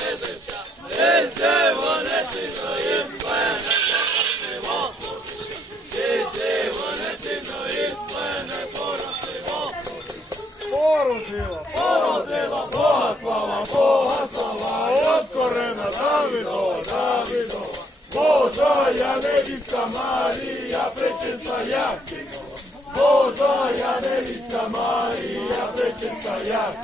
народився, ти не сіної мене поросило. Ти не сіної мене поросило. Породила, Породила Бога слава, Бога слава, от корена Давидова, Давидова. Божая невістка Марія, причиста як Божая невістка Марія, причиста як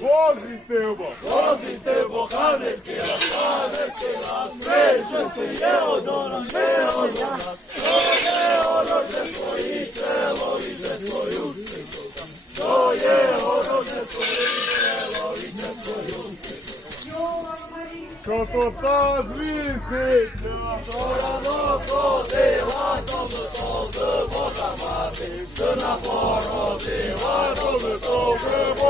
Божий стилбо, Розлісти боханецький, розпанецький нас, причисти є одона, не одона. То є ороже свої, чоловіче свою силу. То є ороже свої, чоловіче свою що то та звіздиця, Рано ходила,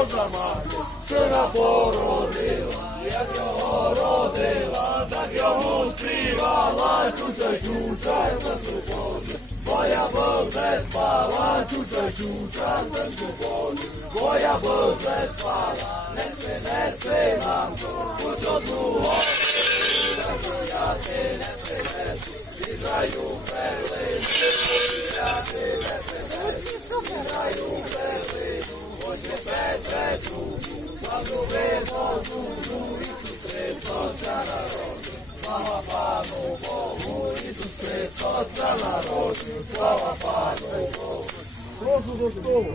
Божа мати. сина породила, як його родила, так йому співала, чуча, чуча, за Божу. Моя Бог не спала, чуча, чуча, за Божу. Моя Бог не спала, не спи, не спи нам, чуча, другого. Я ти не принесу, відраю перлину, я ти не принесу, відраю перлину, Отца народів, слава Пасху! Прошу до столу!